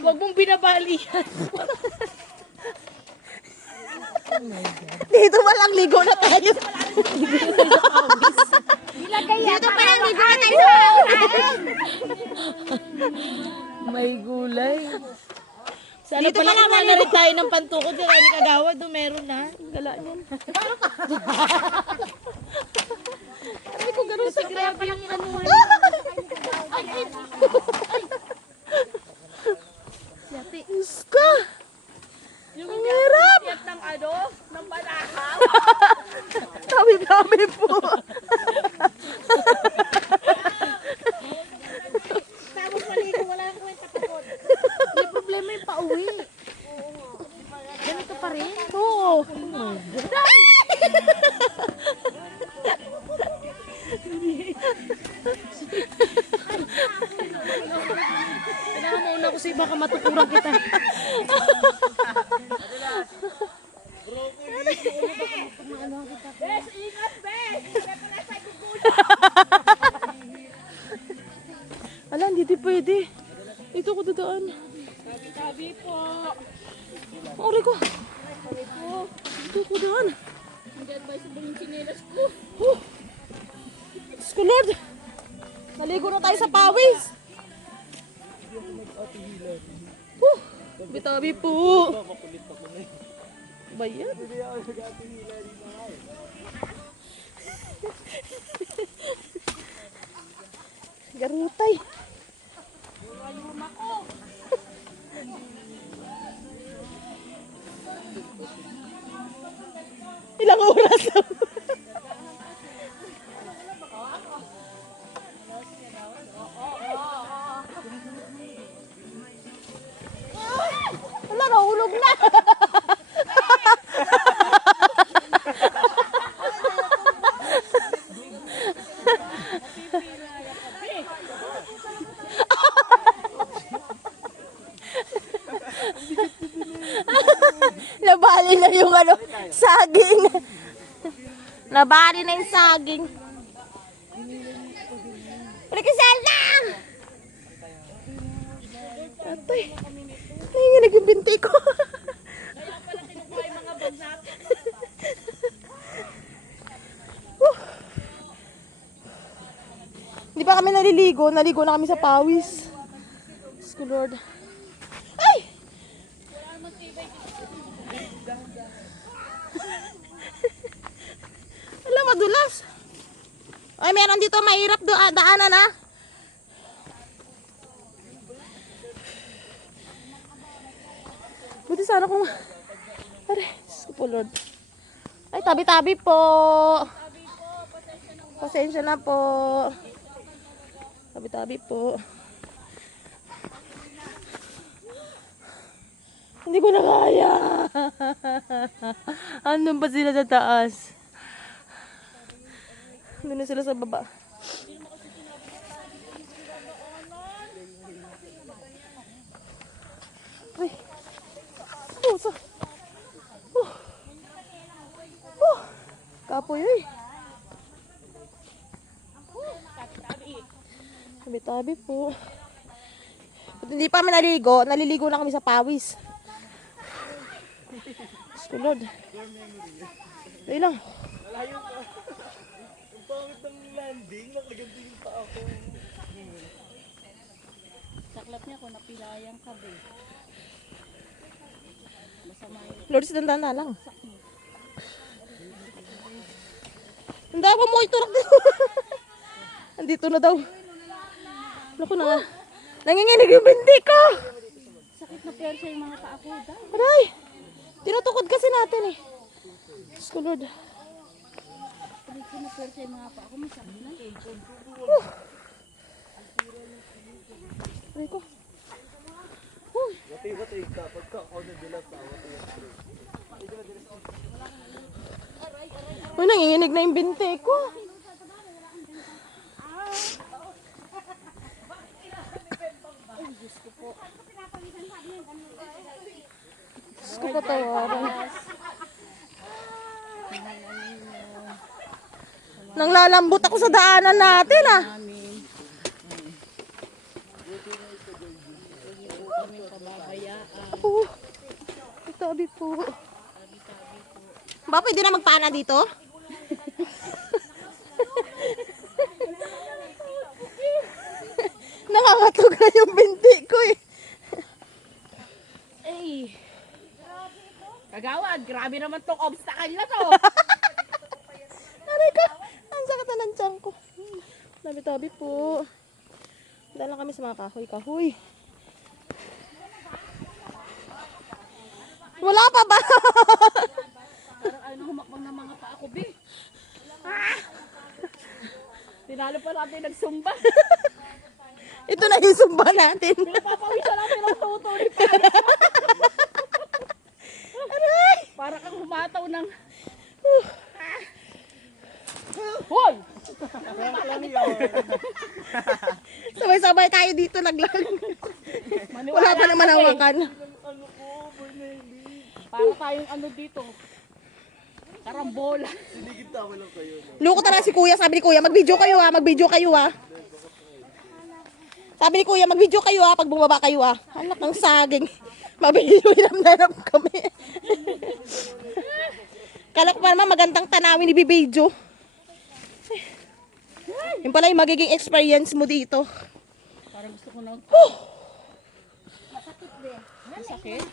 Huwag mong binabali yan. Dito pa lang ligo na tayo. Dito pa lang ligo na tayo sa may gulay. Sana dito pala kuha na rin tayo ng pantukod. Kaya ni Kagawad, meron na. Gala niyan. Aray ko, gano'n sa grabe yung ano. Diyos ka! Ang hirap! Ng ano? Ng balahaw? Dami-dami po. Tapos maligo, wala nang kwenta pa po. May problema yung pauwi. Ganito pa rin? Oo. Kailangan mauna ko sa iba ka matuturan kita. Bes, ingat, Bes! Ala, hindi pwede. Dito ko dadaan. Sabi po. Aray ko. Dito ko dadaan. Hindi advisable yung chinelas ko. Diyos ko, Lord. Naligo na tayo sa pawis. Bitabi po. Bayan. Garutay. Ilang oras lang. Wala, nahulog na. Nabali na yung ano, saging. Nabali na yung saging. Ulit ka, Zelda! Atoy, nanginginig yung binti ko. Hindi pa kami naliligo. Naligo na kami sa pawis. Diyos ko, Lord. Ay! Alam, madulas. Ay, meron dito mahirap daanan, ha? Buti sana kung... Aray, Diyos ko po, Lord. Ay, tabi-tabi po. Pasensya na po. Tabi-tabi po. Hindi ko na kaya. Andun pa sila sa taas. Andun na sila sa baba. Ay. Pusa. Kapoy eh. Tabi-tabi po. At hindi pa kami naligo. Naliligo na kami sa pawis. Diyos ko, Lord. Dahil lang. Ang pangit ng landing, nakaganti yung paa ko. Saklap niya kung napilayang ka, be. Masama yun. Lord, sinanda na lang. Hindi ako mo iturak dito. Andito na daw. Naku na nga. Nanginginig yung binti ko. Sakit na persa yung mga paa ko, dahil. Aray. Tinutukod kasi natin eh. Diyos ko, Lord. Sakit na persa yung mga paa ko, masakit na. Aray ko. Watay-watay ka, pagka ako nagdilat na, watay-watay. Uy, nanginginig na yung binti ko. Diyos ko, patawaran. Nang lalambot ako sa daanan natin ah. Oh, tabi po. Ba, pwede na magpaana dito? Nakakatog na yung binti ko eh. Ay. Kagawad, grabe naman tong obstacle na to. Aray ka, ang sakit na ng tiyan ko. Tabi-tabi po. Dahil lang kami sa mga kahoy-kahoy. Wala pa ba? Parang ano humakbang ng mga paa ko, Bi. Ah! Tinalo pa natin nagsumba. Ito na yung sumba natin. Papawisan natin ang tutuloy pa. Aray! Para kang humataw ng... Hoy! Prank lang yun. Sabay-sabay tayo dito naglag. Wala pa naman ang makan. Ano ko, Bernelli? Para tayong ano dito. Karambola. Sinigitawa lang kayo, no? Luko talaga si kuya. Sabi ni kuya, mag-video kayo ha. Mag-video kayo ha. Sabi ni kuya, mag-video kayo ha. Pag bumaba kayo ha. Anak ng saging. Mabvideo hinam-nanap kami. Kala ko pa naman magandang tanawin ni Bibidyo. Yung pala yung magiging experience mo dito. Parang gusto ko na... Masakit?